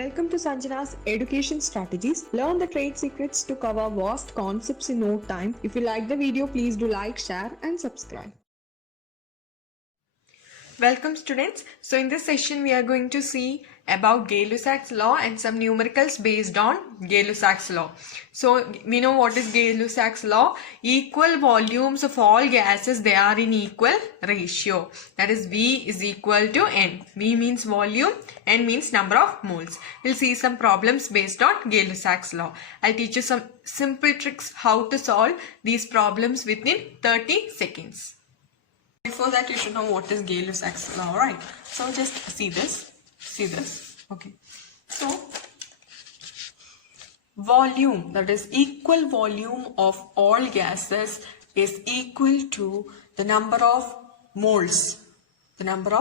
Welcome to Sanjana's Education Strategies. Learn the trade secrets to cover vast concepts in no time. If you like the video, please do like, share and subscribe. Welcome students. So in this session we are going to see about Gay-Lussac's law and some numericals based on Gay-Lussac's law. So we know what is Gay-Lussac's law. Equal volumes of all gases, they are in equal ratio. That is V is equal to N. V means volume, N means number of moles. We'll see some problems based on Gay-Lussac's law. I'll teach you some simple tricks how to solve these problems within 30 seconds. Before that, you should know what is Gay-Lussac's law, right? So just see this, okay. So volume, that is equal volume of all gases is equal to the number of moles, or number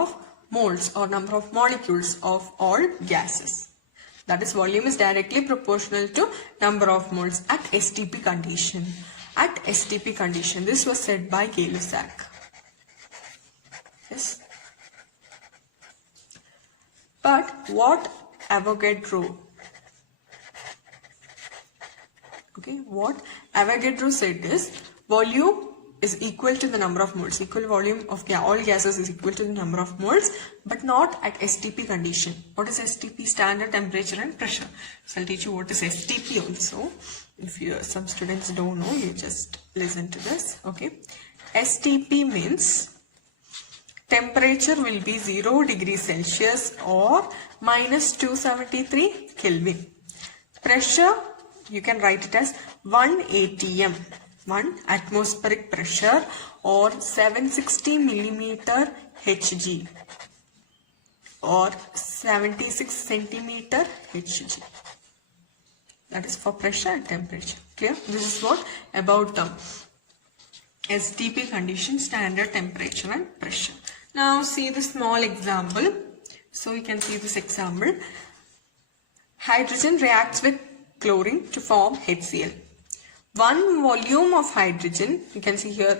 of molecules of all gases. That is, volume is directly proportional to number of moles at STP condition. At STP condition, this was said by Gay-Lussac. Yes. But what Avogadro said is volume is equal to the number of moles. Equal volume of all gases is equal to the number of moles, but not at STP condition. What is STP? Standard temperature and pressure. So I'll teach you what is STP also. If some students don't know, you just listen to this. Okay. STP means temperature will be 0 degrees Celsius or minus 273 Kelvin. Pressure, you can write it as 1 atm, 1 atmospheric pressure, or 760 millimeter Hg or 76 centimeter Hg. That is for pressure and temperature. Clear? This is what about the STP condition, standard temperature and pressure. Now see the small example. So you can see this example. Hydrogen reacts with chlorine to form HCl. One volume of hydrogen, you can see here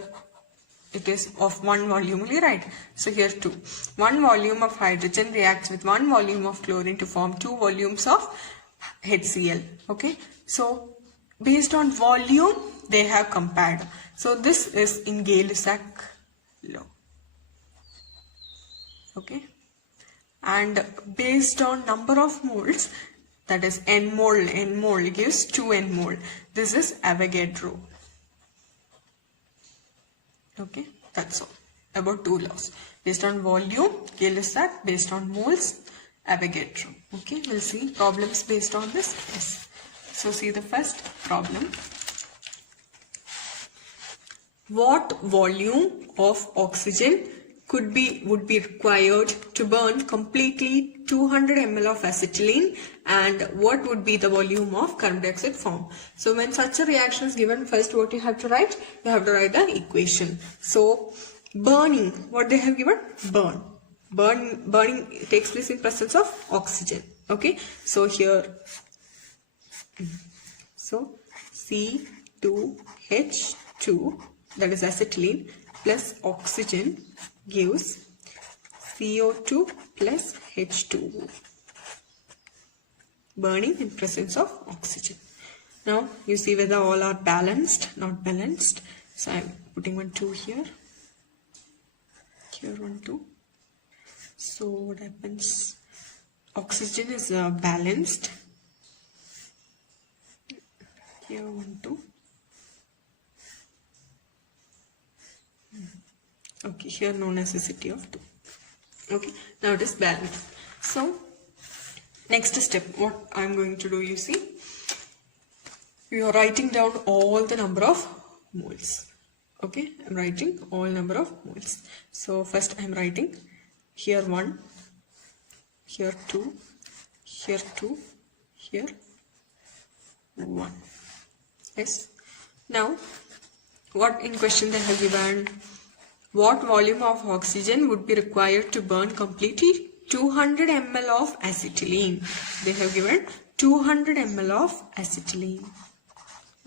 it is of one volume only, right? So here 2. One volume of hydrogen reacts with one volume of chlorine to form 2 volumes of HCl. Okay. So based on volume they have compared. So this is in Gay-Lussac law. Okay, and based on number of moles, that is n mole gives 2n mole. This is Avogadro. Okay, that's all about 2 laws. Based on volume, Gay-Lussac. Based on moles, Avogadro. Okay, we'll see problems based on this. Yes. So see the first problem. What volume of oxygen would be required to burn completely 200 ml of acetylene, and what would be the volume of carbon dioxide formed? So when such a reaction is given, first what you have to write? You have to write the equation. So burning, what they have given? Burning takes place in presence of oxygen. Okay, so here, so C2H2, that is acetylene, plus oxygen gives CO2 plus H2O. Burning in presence of oxygen. Now you see whether all are balanced, not balanced. So I am putting 1, 2 here. Here 1, 2. So what happens? Oxygen is balanced. Here 1, 2. Okay, here no necessity of 2. Okay, now it is balanced. So next step, what I am going to do, you see, you are writing down all the number of moles. Okay, I am writing all number of moles. So first I am writing here 1, here 2, here 2, here 1. Yes. Now what in question they have given? What volume of oxygen would be required to burn completely 200 ml of acetylene? They have given 200 ml of acetylene.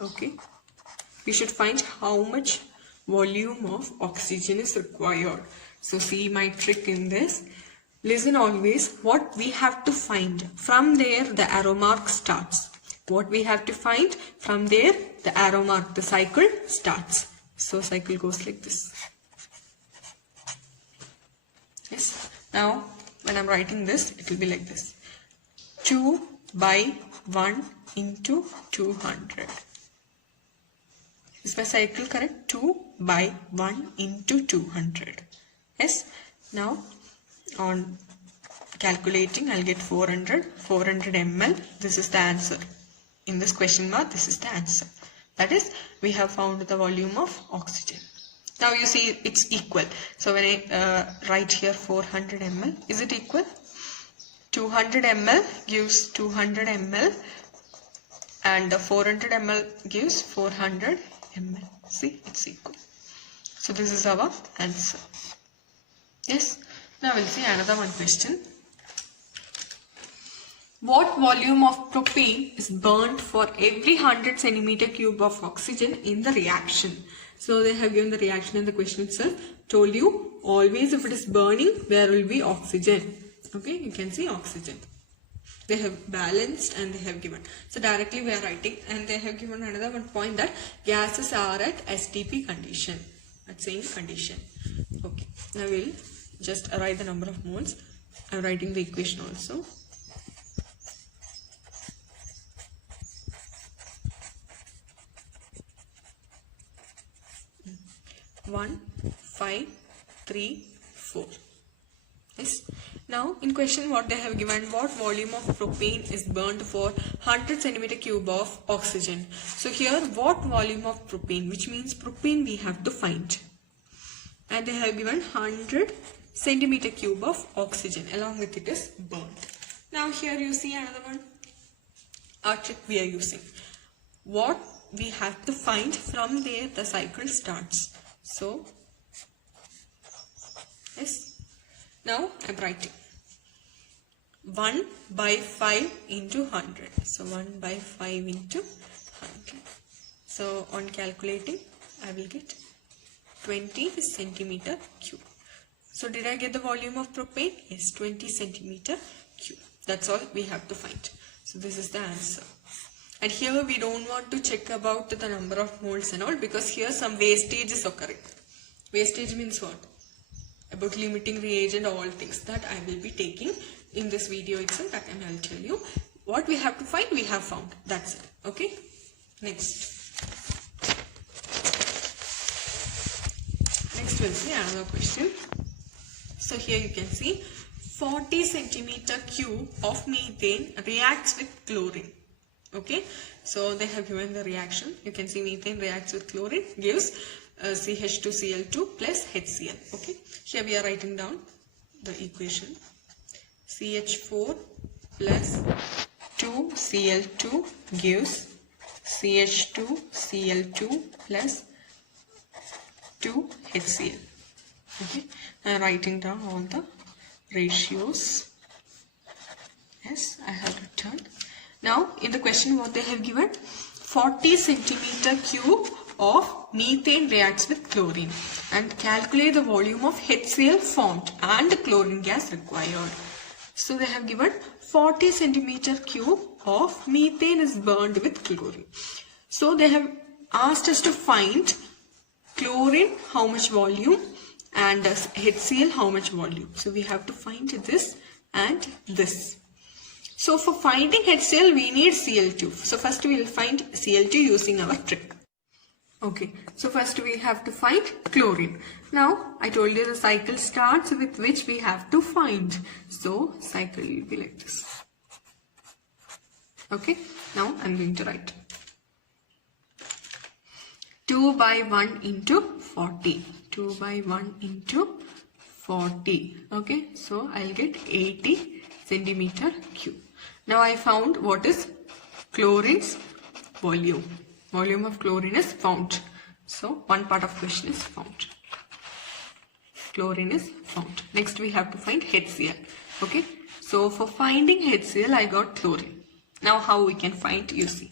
Okay. We should find how much volume of oxygen is required. So see my trick in this. Listen always what we have to find. From there the arrow mark starts. What we have to find, from there the arrow mark, the cycle starts. So cycle goes like this. Yes. Now when I'm writing this, it will be like this. 2 by 1 into 200. Is my cycle correct? 2 by 1 into 200. Yes. Now on calculating, I'll get 400 ml. This is the answer. In this question mark, this is the answer. That is, we have found the volume of oxygen. Now you see it's equal. So when I write here 400 ml, is it equal? 200 ml gives 200 ml and 400 ml gives 400 ml. See, it's equal. So this is our answer. Yes. Now we'll see another one question. What volume of propane is burnt for every 100 centimeter cube of oxygen in the reaction? So they have given the reaction in the question itself. Told you always if it is burning, there will be oxygen. Okay, you can see oxygen. They have balanced and they have given. So directly we are writing, and they have given another one point that gases are at STP condition, at same condition. Okay, now we'll just write the number of moles. I'm writing the equation also. One, 5, 3, 4. Yes. Now in question what they have given, what volume of propane is burnt for 100 centimeter cube of oxygen. So here what volume of propane, which means propane we have to find. And they have given 100 centimeter cube of oxygen, along with it is burnt. Now here you see another one. Our trick we are using. What we have to find, from there the cycle starts. So yes. Now I'm writing 1 by 5 into 100. So 1 by 5 into 100. So on calculating, I will get 20 centimeter cube. So did I get the volume of propane? Yes, 20 centimeter cube. That's all we have to find. So this is the answer. And here we don't want to check about the number of moles and all, because here some wastage is occurring. Wastage means what? About limiting reagent, all things that I will be taking in this video itself. And I'll tell you what we have to find, we have found. That's it. Okay. Next we'll see another question. So here you can see 40 centimeter cube of methane reacts with chlorine. Okay. So they have given the reaction. You can see methane reacts with chlorine, gives CH2Cl2 plus HCl. Okay. Here we are writing down the equation. CH4 plus 2Cl2 gives CH2Cl2 plus 2HCl. Okay. I am writing down all the ratios. Yes, I have written. Now in the question what they have given, 40 centimeter cube of methane reacts with chlorine and calculate the volume of HCl formed and the chlorine gas required. So they have given 40 centimeter cube of methane is burned with chlorine. So they have asked us to find chlorine how much volume and HCl how much volume. So we have to find this and this. So for finding HCl we need Cl2. So first we will find Cl2 using our trick. Okay, so first we have to find chlorine. Now I told you the cycle starts with which we have to find. So cycle will be like this. Okay, now I'm going to write 2 by 1 into 40. 2 by 1 into 40. Okay, so I'll get 80 centimeter cube. Now I found what is chlorine's volume. Volume of chlorine is found. So one part of question is found. Chlorine is found. Next we have to find HCl. Okay. So for finding HCl I got chlorine. Now how we can find, you see.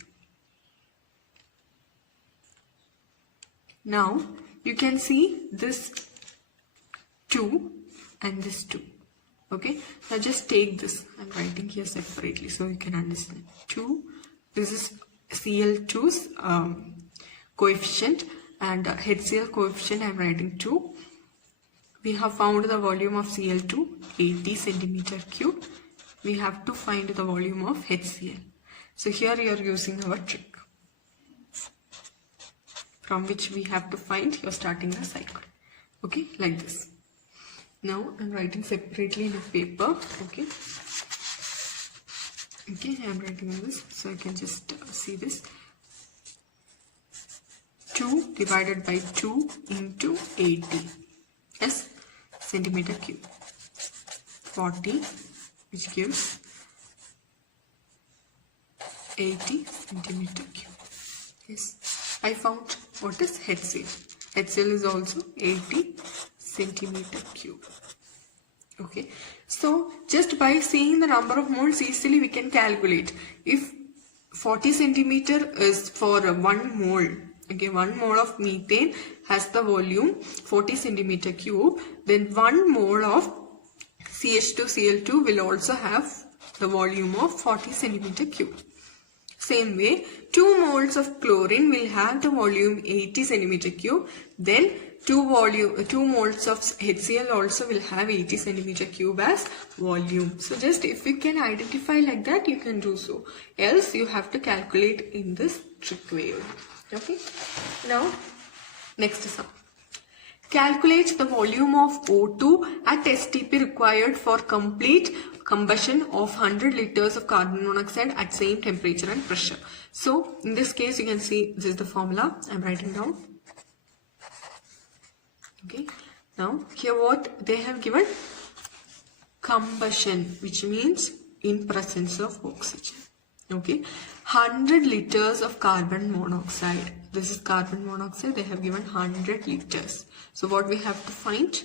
Now you can see this 2 and this 2. Okay, now just take this. I'm writing here separately so you can understand. 2, this is Cl2's coefficient, and HCl coefficient I'm writing 2. We have found the volume of Cl2, 80 centimeter cube. We have to find the volume of HCl. So here you are using our trick, from which we have to find you're starting the cycle. Okay, like this. Now I'm writing separately in a paper. Okay, I'm writing on this so I can just see this. 2 divided by 2 into 80 is centimeter cube. 40, which gives 80 centimeter cube. Yes, I found what is HCl. HCl is also 80 centimeter cube. Okay, so just by seeing the number of moles easily we can calculate. If 40 centimeter is for 1 mole, okay, 1 mole of methane has the volume 40 centimeter cube, then 1 mole of CH2Cl2 will also have the volume of 40 centimeter cube. Same way, 2 moles of chlorine will have the volume 80 centimeter cube, then 2 moles of HCl also will have 80 centimeter cube as volume. So just if you can identify like that, you can do so. Else you have to calculate in this trick way. Okay. Now, next sum. Calculate the volume of O2 at STP required for complete combustion of 100 liters of carbon monoxide at same temperature and pressure. So, in this case, you can see this is the formula I am writing down. Okay. Now, here what they have given? Combustion, which means in presence of oxygen. Okay. 100 liters of carbon monoxide. This is carbon monoxide. They have given 100 liters. So what we have to find?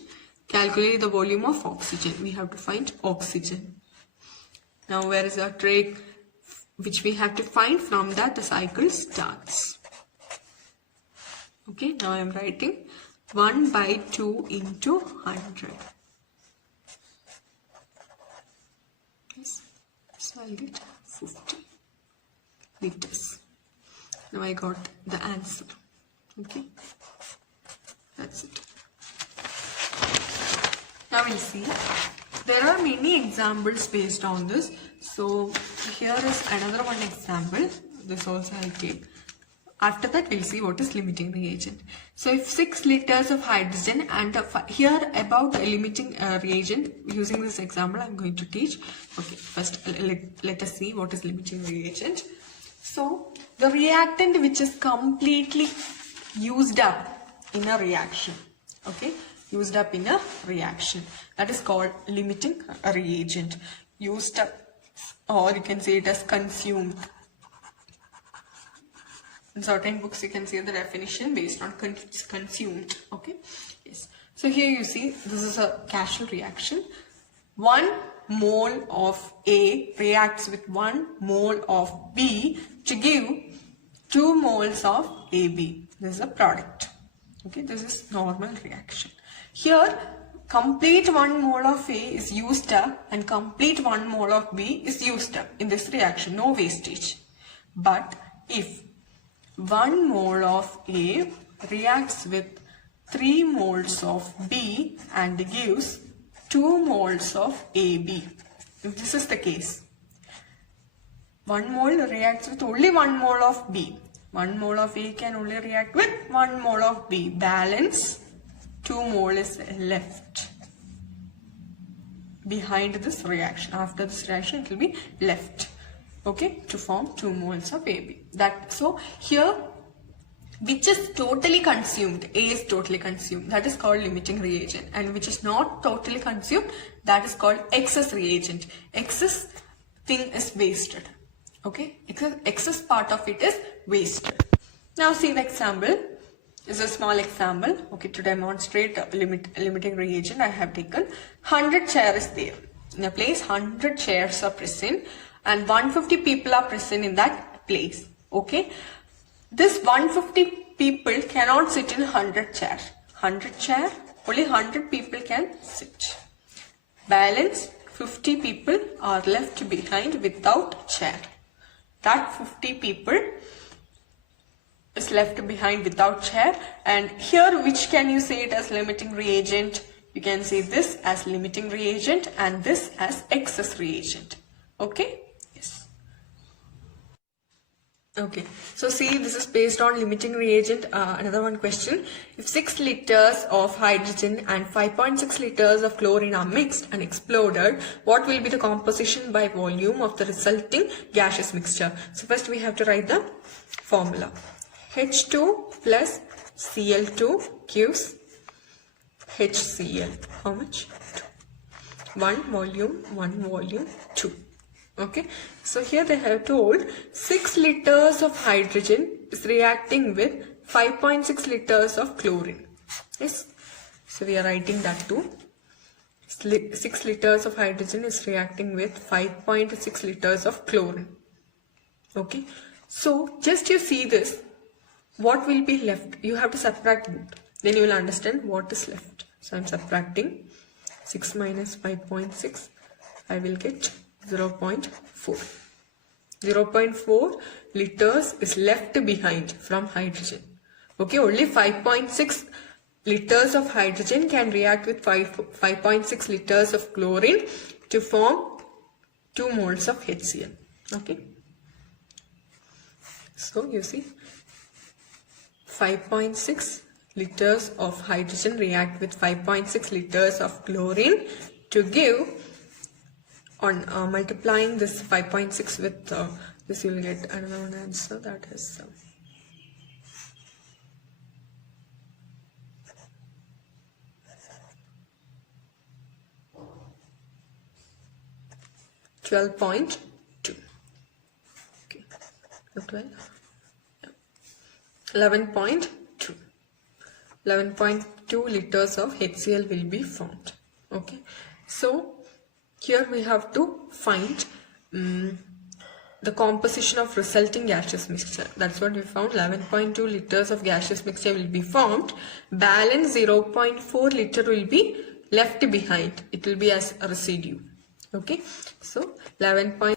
Calculate the volume of oxygen. We have to find oxygen. Now where is our trick? Which we have to find. From that the cycle starts. Okay. Now I am writing 1 by 2 into 100. Yes. So I'll get 50 liters. Now I got the answer. Okay, that's it. Now we'll see. There are many examples based on this. So here is another one example. This also I take. After that we'll see what is limiting reagent. So if 6 liters of hydrogen and here about the limiting reagent, using this example I'm going to teach. Okay, first let us see what is limiting reagent. So the reactant which is completely used up in a reaction, okay, used up in a reaction, that is called limiting reagent. Used up, or you can say it as consumed. In certain books you can see the definition based on consumed. Okay, yes. So here you see this is a casual reaction. 1 mole of A reacts with 1 mole of B to give 2 moles of AB. This is a product. Okay, this is normal reaction. Here complete 1 mole of A is used up and complete 1 mole of B is used up in this reaction. No wastage. But if 1 mole of A reacts with 3 moles of B and gives 2 moles of AB. If this is the case, 1 mole reacts with only 1 mole of B. 1 mole of A can only react with 1 mole of B. Balance 2 mole is left behind this reaction. After this reaction it will be left, okay, to form 2 moles of AB. That, so here which is totally consumed, A is totally consumed, that is called limiting reagent, and which is not totally consumed, that is called excess reagent. Excess thing is wasted. Okay, excess part of it is wasted. Now see the example. This is a small example. Okay, to demonstrate limiting reagent, I have taken 100 chairs there. In a place 100 chairs are present and 150 people are present in that place. Okay, this 150 people cannot sit in 100 chair. 100 chair, only 100 people can sit. Balance 50 people are left behind without chair. That 50 people is left behind without chair, and here which can you say it as limiting reagent? You can say this as limiting reagent and this as excess reagent. Okay? Yes. Okay, so see, this is based on limiting reagent. Another one question. If 6 liters of hydrogen and 5.6 liters of chlorine are mixed and exploded, what will be the composition by volume of the resulting gaseous mixture? So first we have to write the formula. H2 plus Cl2 gives HCl. How much? 2. 1 volume, 2. Okay, so here they have told 6 liters of hydrogen is reacting with 5.6 liters of chlorine. Yes, so we are writing that too. 6 liters of hydrogen is reacting with 5.6 liters of chlorine. Okay, so just you see this, what will be left? You have to subtract both. Then you will understand what is left. So I am subtracting 6 minus 5.6. I will get 0.4. 0.4 liters is left behind from hydrogen. Okay, only 5.6 liters of hydrogen can react with 5.6 liters of chlorine to form 2 moles of HCl. Okay, so you see 5.6 liters of hydrogen react with 5.6 liters of chlorine to give, on multiplying this 5.6 with this, you will get another answer, that is 12.2. Okay, 11.2. 11.2 liters of HCl will be formed. Okay, so here we have to find the composition of resulting gaseous mixture. That's what we found. 11.2 liters of gaseous mixture will be formed. Balance 0.4 liter will be left behind. It will be as a residue. Okay, so 11.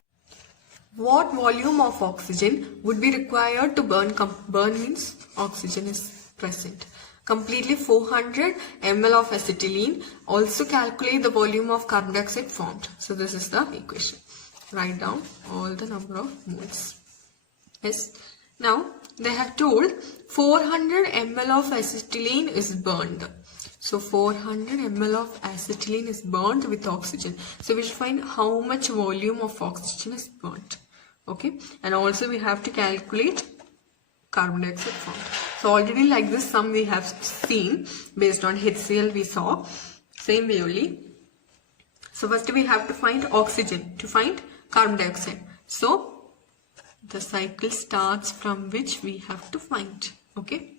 What volume of oxygen would be required to burn? Burn means oxygen is present. Completely 400 ml of acetylene. Also calculate the volume of carbon dioxide formed. So this is the equation. Write down all the number of moles. Yes. Now they have told 400 ml of acetylene is burned. So 400 ml of acetylene is burned with oxygen. So we should find how much volume of oxygen is burnt. Okay. And also we have to calculate carbon dioxide formed. So already like this sum we have seen based on HCl we saw. Same way only. So first we have to find oxygen to find carbon dioxide. So the cycle starts from which we have to find. Okay.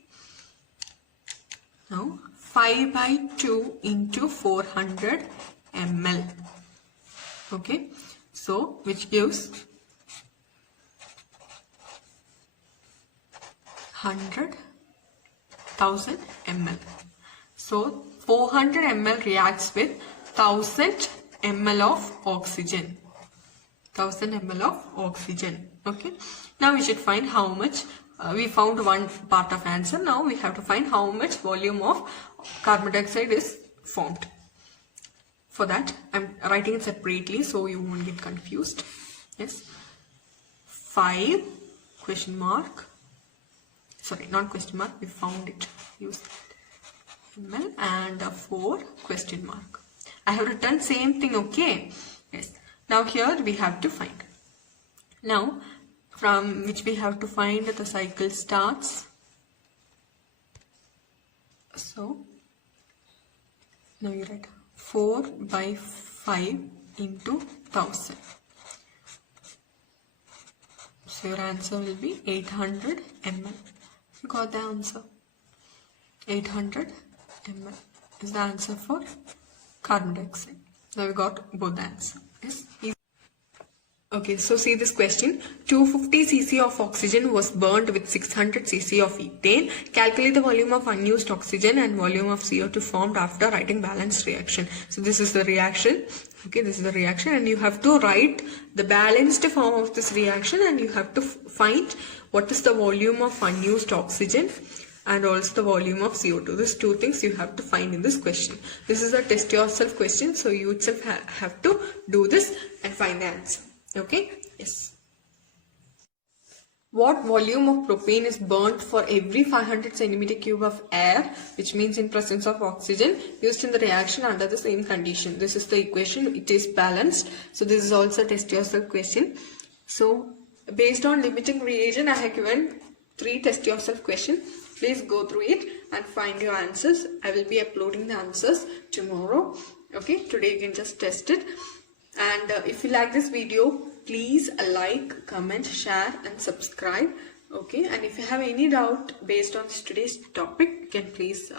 Now 5 by 2 into 400 ml. Okay. So which gives 100,000 ml. So 400 ml reacts with 1000 ml of oxygen. 1000 ml of oxygen. Okay. Now we should find how much. We found one part of answer. Now we have to find how much volume of carbon dioxide is formed. For that, I'm writing it separately so you won't get confused. Yes. 5 question mark. Sorry, not question mark. We found it. Use ml and 4 question mark. I have written same thing. Okay. Yes. Now here we have to find. Now from which we have to find the cycle starts. So now you write 4 by 5 into 1000. So your answer will be 800 ml. You got the answer. 800 ml is the answer for carbon dioxide. Now we got both the answer. Yes. Okay, so see this question. 250 cc of oxygen was burned with 600 cc of ethane. Calculate the volume of unused oxygen and volume of CO2 formed after writing balanced reaction. So this is the reaction. Okay, this is the reaction, and you have to write the balanced form of this reaction, and you have to find what is the volume of unused oxygen and also the volume of CO2. These two things you have to find in this question. This is a test yourself question, so you itself have to do this and find the answer. Okay, yes. What volume of propane is burnt for every 500 centimeter cube of air, which means in presence of oxygen, used in the reaction under the same condition? This is the equation. It is balanced. So this is also a test yourself question. So based on limiting reagent, I have given 3 test yourself questions. Please go through it and find your answers. I will be uploading the answers tomorrow. Okay, today you can just test it. And if you like this video, please like, comment, share and subscribe. Okay, and if you have any doubt based on today's topic, you can please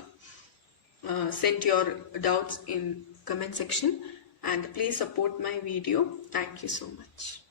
send your doubts in comment section, and please support my video. Thank you so much.